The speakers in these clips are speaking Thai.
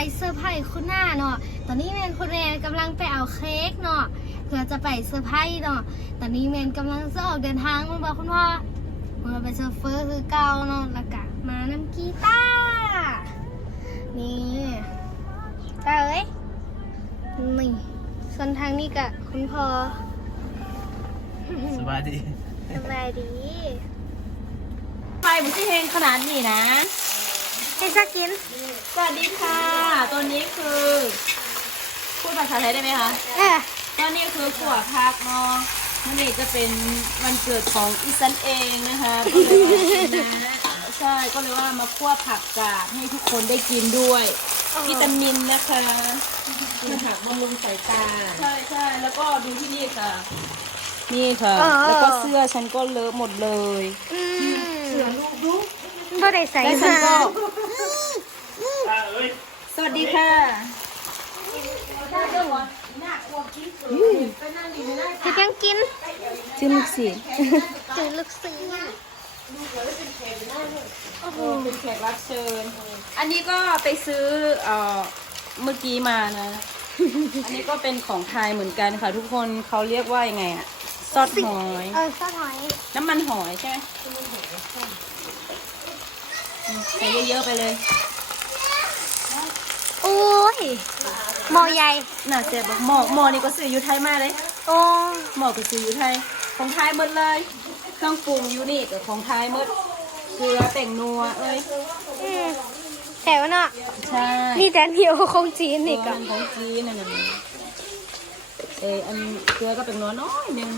ไปเซอร์ไพรส์คุณนาเนาะ ตอนนี้แมนคุณแม่กำลังไปเอาเค้กเนาะเพื่อจะไปเซอร์ไพรส์เนาะ ตอนนี้แมนกำลังจะออกเดินทางมาบอกคุณพ่อมาไปเซิร์ฟเฟอร์คือเก่าเนาะแล้วก็มานำกีตาร์นี่ตาเอ้ยนี่ส่วนทางนี้กับคุณพ่อสบายดีสบายดี ไฟมันจะเฮงขนาดนี้นะ ให้สักกินสวัสดีค่ะ ตัวนี้คือ พูดภาษาไทยได้ไหมคะเออตัวนี้คือขวดพักเนาะมันนี่จะเป็นวันเกิดของอีสันเองนะคะก็เลยว่านะใช่ก็เลยว่ามาคั่วผักกาดให้ทุกคนได้กินด้วยวิตามินนะคะกินผักบำรุงสายตา ใช่ใช่แล้วก็ดูที่นี่ค่ะ นี่ค่ะ แล้วก็เสื้อฉันก็เลอะหมดเลยอืม บ่ได้ใส่และฉันมาก็สวัสดีค่ะจะยังกินชื่อลูกศิษย์จืดลึกซึ้งเป็นแขกรับเชิญ อันนี้ก็ไปซื้อเอ่อเมื่อกี้มานะ อันนี้ก็เป็นของไทยเหมือนกันค่ะทุกคนเขาเรียกว่ายังไงอะซอสหอย เออซอสหอย น้ำมันหอยใช่ไหมอืม ใส่เยอะๆไปเลย โอ้ยหมอใหญ่น่าเจ็บหมอหมอนี่ก็ซื้ออยู่ไทยมากเลย โอ้หมอก็ซื้ออยู่ไทย ของไทยหมดเลย เครื่องปรุงอยู่นี่กับของไทยหมด เกลือแต่งนัวเอ้ย อืมแต่ว่าเนาะใช่นี่แต่เดียวคงจีนอีกกัอะนของจีนนั่นน่ะเอออันเกลือก็เป็นนัวน้อยหนึง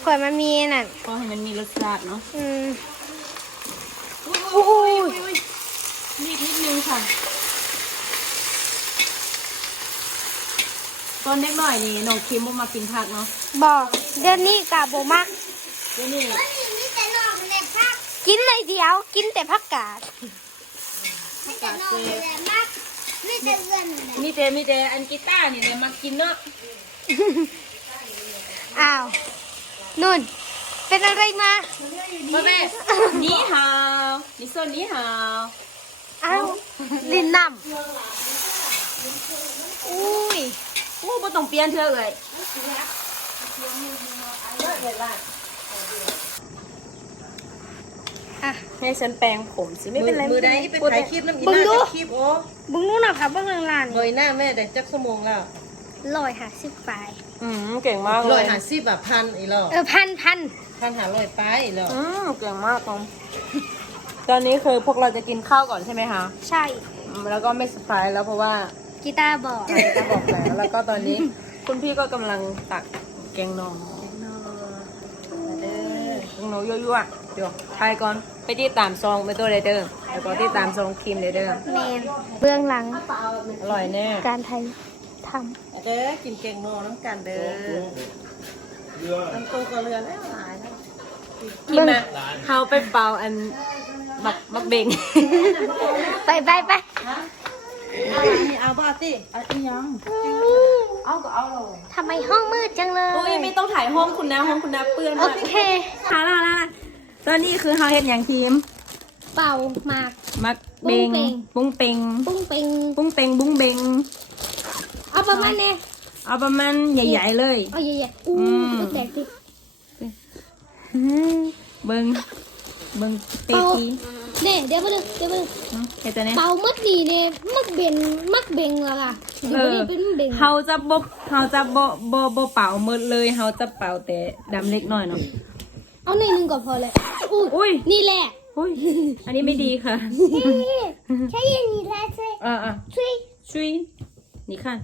เผื่อมันมีนั่นก็ให้มันมีรสชาติเนาะอืม โอ้ยนิดนิดนึงค่ะ ตอนเด็กหน่อยนี่น้องคิมบ่มากินผักเนาะบอกเดือนนี้กะโบมัก เดี๋ยวนี้กินเลยเดียว กินแต่ผักกาดผักกาดเจมีแต่มีแต่อันกีต้าร์นี่เดี๋ยวมากินเนาะ อ้าวนุ่น เป็นอะไรมาพ่อแม่นี่ฮาวนี่ส่วนนี่ฮาวอ้าวลินน้ำอุ้ยโอ้บ่ต้องเปลี่ยนเธอเลยอะให้ฉันแปรงผมสิไม่เป็นไรมือใดไเป็นพูดถ่ายเลยคลิปน้ำอีบึงน่าดูจะคลิปโอ้บุ้งนู้นนะคะเบื้องหลังลานเงยหน้าแม่ได้จักชั่วโมงแล้วลอยหาสิบปลายอืมเก่งมากเลร้อยยหาสิบแบบพันอีหรอเออพันพัน พันหาร้อยไปอีหรออืมเก่งมากเลยตอนนี้คือพวกเราจะกินข้าวก่อนใช่ไหมคะใช่ อืมแล้วก็ไม่เซอร์ไพรส์แล้วเพราะว่ากีตาร์บอกจะบอกแล้ว แล้วก็ตอนนี้คุณพี่ก็กำลังตักแกงนองแกงนองยั่วๆเดี๋ยวทายก่อนไปที่ตามซองไปตัวเดเดอร์แล้วก็ที่ตามซองครีมเดเดอร์แมนเบื้องหลังอร่อยแน่ การไทยทเด้อกินเก่งโนน้ำกันเด้อน้ำโตกระเรือแล้วหลาย แล้วกินนะเขาไปเป่าอันบักบักเบงำไปไปไปนี่เอาบ้าติเอาอีหยังเอาก็เอาเลยทำไมห้องมืดจังเลยโอ้ยไม่ต้องถ่ายห้องคุณนะห้องคุณนะเปื้อนโอมากเคหาละละตอนนี้คือเฮาเฮ็ดอย่างทีมเป่าหมาก มักเบงปุ้งเปงปุ้งเปงปุ้งเปงปุ้งเปงบุ้งเบงเอาประมาณนี้เอาประมาณใหญ่ ๆ เลย เอาใหญ่ๆอู้อืม แตกดิ เบิงเบิงเตเป่ากีเนี่ยเดี๋ยวมาดูเดี๋ยวมาดูเฮ็ดแต่เนี้ยเป่ามัดนี่เนี่ยมักเบนมักเบงและล่ะเดี๋ยวเอนี้อเป็นเบงเฮาจะบ่เฮาจะบ่บ่บ่เป่าหมดเลยเฮาจะเป่าแต่ดำเล็กน้อยเนาะเอาหน่อยหนึงก็พอเลยอุ้ยอุ้ยนี่แหละอุ้ยอันนี้ไม่ดีค่ะใช่ยังนี่แหละใช่อ่าอะช่วยช่วยนี่ค่ะ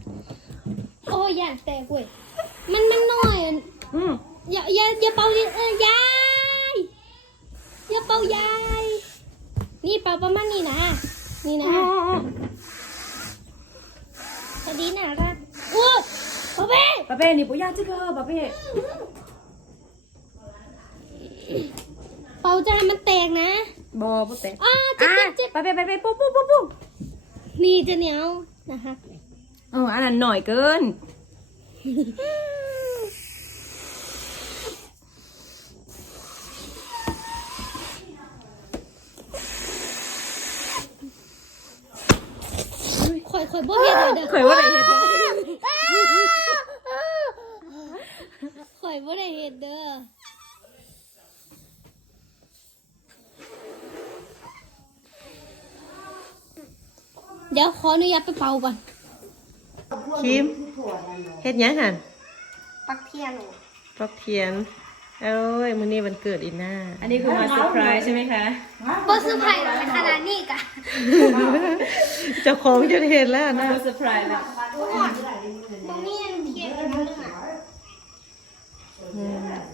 โอ้ยอย่าแตกเว้ยมันมันน้อยอะอืม อย่าอย่าอย่าเป่าดิเออยายอย่าเป่ายายนี่เป่าประมาณนี้นะ นี่นะพอดีน่ารักโอ้ยพ่อเบ้ปะเป้นี่ปุยาจิเกอร์ปะเป้เป่าจะให้มันแตกนะบอปุ๊เตะอ้าเจ็บเจ็บเจ็บปะเป้ปะเป้ปุ๊บปุ๊บปุ๊บปุ๊บนี่จะเหนียวนะคะเอออันนั้นหน่อยเกิน อ ข่อย บ่เฮ็ดเลยเด้อข่อยว่าอะไรเฮ็ดเด้อข่อยบ่ได้เฮ็ดเด้อเดี๋ยวขออนุญาตไปเป่าก่อนคิมเฮ็ดหยังหั่นปักเทียนปักเทียน เอ้ยมื้อนี้วันเกิดอีน่า อันนี้คือมาเซอร์ไพรส์ใช่ไหมคะ บ่ซื้อไผ่หรอกขนาดนี้กะ เจ้าของจะเห็นแล้วนะมาเซอร์ไพรส์แล้วบ่มีอันเทียนอันนึงอะ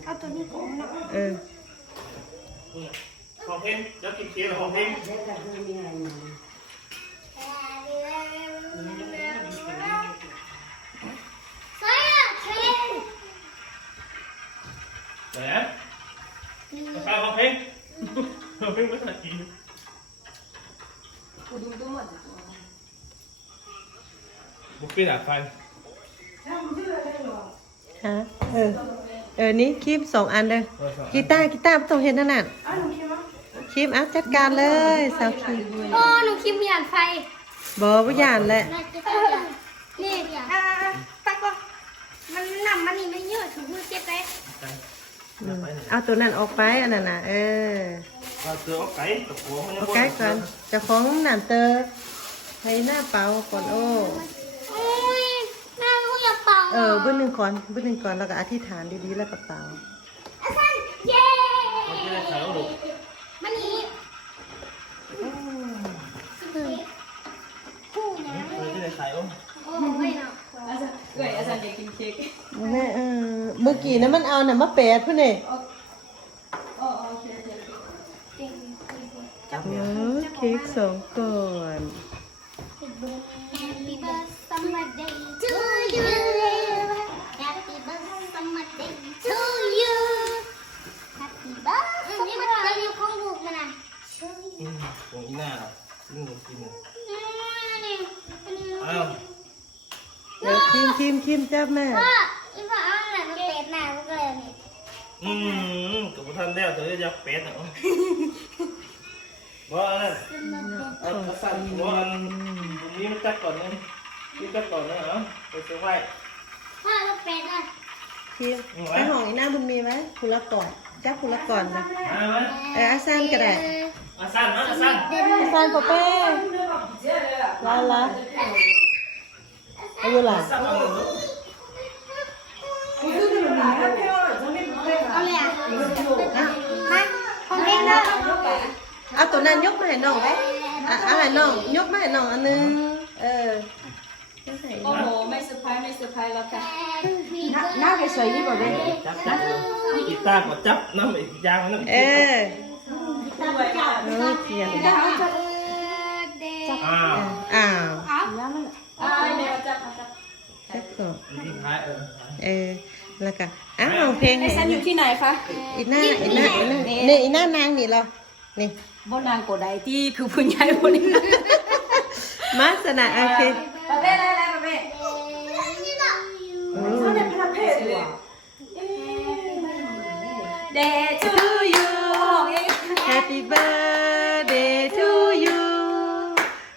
เอาตัวนี้ก่อนเนาะเออของเพลงแล้วกินเค้กของเพลงใส่อะเทียนแหมราคาของเพลงของเพลงไม่ทันกิน บุกกี้ดับไฟ ฮะเออ เออ นี่คลิปสองอันเลยกีตาร์กีตาร์ไม่ต้องเห็นนั่นน่ะคลิปอะจัดการเลยสาวคลิปโอ้หนูคิมหยานไฟบอว่าหยานแหละนี่อ่าตักก็มันนำมันนี่ไม่เยอะถึงมือเจ็บเลยอืมเอาตัวนั้นออกไปอันนั้นน่ะเออ เราเจอเอาไก่ตะกัวมันยังเอาใกล้ก่อนเจะของหนานเตอให้หน้าเปล่าก่อนโอ้โอ้ยหน้ากูอยากเป่าเออเบื้องหนึ่งก่อนเบื้องหนึ่งก่อนแล้วก็อธิษฐานดีๆแล้วก็เปล่าอาจารย์เย้มันจะได้ขายแล้วลูกมันนี่คู่นะมันจะได้ขายแล้วโอ้ยเนาะอาจารย์เอ้ยอาจารย์อยากกินเค้กแม่เออเมื่อกี้นะมันเอาน่ะมาแปดพุ่นนี่อ๋อโอเคโอเค จับเอเนี่ยอเค้กสองก่อน Happy birthday to you Happy birthday to you Happy birthday อยู่ของลูกมันน่ะอืมของอีน่าซึ่งหนูกินอะนี่อ้าวเดี๋ยวคิมคิมคิมจับแม่พ่ออีพ่อเอาหน่ะมันเป็ดหน้ามันก็เลยนี่อืมกับท่านแล้วเดี๋ยวจะยักเป็ดอะ ว่าอันนั้นเอาเอาสั่นว่าอันนี้มันจับก่อนนะนี่จับก่อนนะเหรอไปซื้อไว้พ่อแล้วเป็ดอะคิมไอห้องอีน่าบุญมีไหมคุณละก่อนจับคุณละก่อนนะมาไหมเอออาซานก็ได้อาสั่นนะอาสั่นอาซานปอเป้ลาลาอายุล่ะสั่นเอาลูกเอาเลยอะมาของเล่นเด้อ เอาตัวนั้นยกมาให้น้องไหมอะเอาให้น้องยกมาให้น้องอันนึงเออโอ้โหไม่เซอร์ไพรส์ไม่เซอร์ไพรส์แล้วค่ะหน้าไปสวยยิ่งกว่าเว้ยจับจับกีตาร์ก็จับน้ำอีกยางมันเออด้วยค่ะเออเทียนอ้าวอ้าวอ่าเดี๋ยวจับจับจับก่อนทิ้งท้ายเออเออแล้วก็อ้าวเพลงไอซันอยู่ที่ไหนคะอีหน้าอีหน้าอีหน้านี่อีหน้านางนี่เหรอ นี่บนนางโกไดที่คือคุณยายคนนี้มาสนะโอเคปะเป้ได้แล้วปะเป้อืมเดทูยูของเอง Happy birthday to you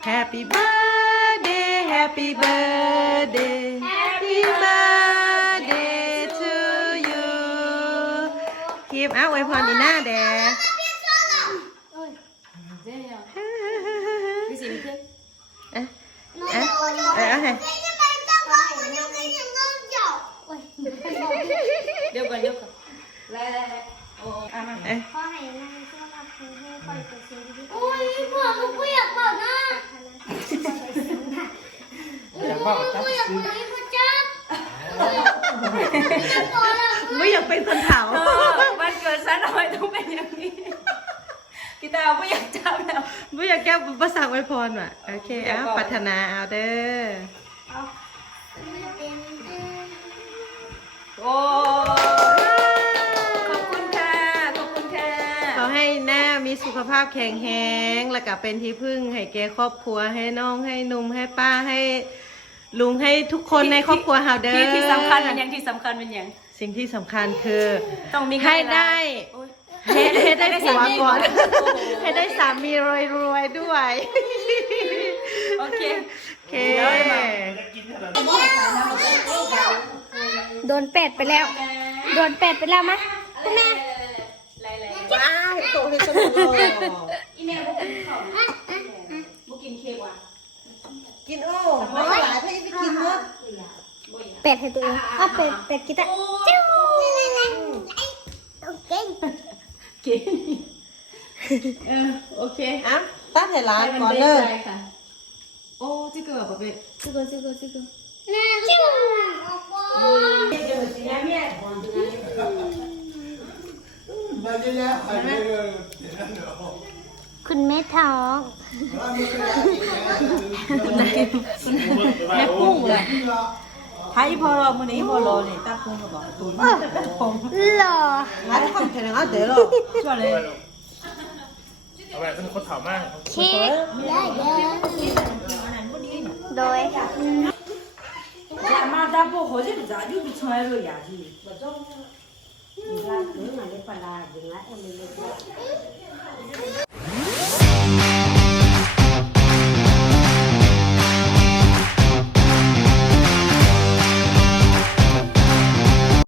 Happy birthday Happy birthday Happy birthday to you คลิปเอาไว้พรอีหน้าแดก เจ๊ยังพี่สิมเพื่อน เอ๊ะเอ๊ะเอ๊ะเอาให้ เดี๋ยวก่อนเดี๋ยวก่อนแล้วแล้วแล้วโอ้อะมา เอ๊ะ โอ้ยพ่อลูกกูอยากบอกนะ อยากบอกจับกูอยากบอกให้พ่อจับพอแล้วไม่อยากเป็นคนเผาเออวันเกิดฉันทำไมต้องเป็นอย่างนี้กีตาร์ไม่อยากจับแล้วไม่อยากแก้ภาษาไวยพรว่ะโอเคเอาปรารถนาเอาเด้อโอ้ขอบคุณค่ะ ขอบคุณค่ะขอให้หน้ามีสุขภาพแข็งแรงแล้วก็เป็นที่พึ่งให้แก่ครอบครัวให้น้องให้หนุ่มให้ป้าให้ ลุงให้ทุกคนในครอบครัวเฮาเด้อที่ที่สำคัญเป็นอย่างที่สำคัญเป็นอย่างสิ่งที่สำคัญคือต้องมีให้ได้ โอ๊ย ให้ให้ได้ผัวก่อนให้ได้สามีรวยๆด้วยโอเค โอเคจะกินขนาดนั้นโดนเป็ดไปแล้ว โดนเป็ดไปแล้วมะคุณแม่ว้ายโตให้ฉันเลยอีเมลบุกินข้า กินโอ้ไม่หลายพี่ไปกินเนอะเป็ดให้ตัวเองเอาเป็ดเป็ดกินได้จิ้วโอเคเก่งเออโอเคอ่ะตั้งแต่ร้านก่อนเลยโอ้จิกเกอร์ป่ะเป็ดจิกเกอร์จิกเกอร์จิกเกอร์จิ้วมาเยอะๆไปเลย คุณแม่ท้อง แม่กุ้งเลยไทยพอรอมือนี้พอรอนี่ตั้งปุ้งก็บอกตุ้นปุ้หล่อแล้วทแค่ไหนก็เดี๋ยวรอช่วยเลยเอาแบเป็นคนถามมากเค้กได้เด้อโดยมาตาโบโหจะไปจ่ายยูไปช่วยเลยอย่างที่你看，你买的不啦？你买的没没？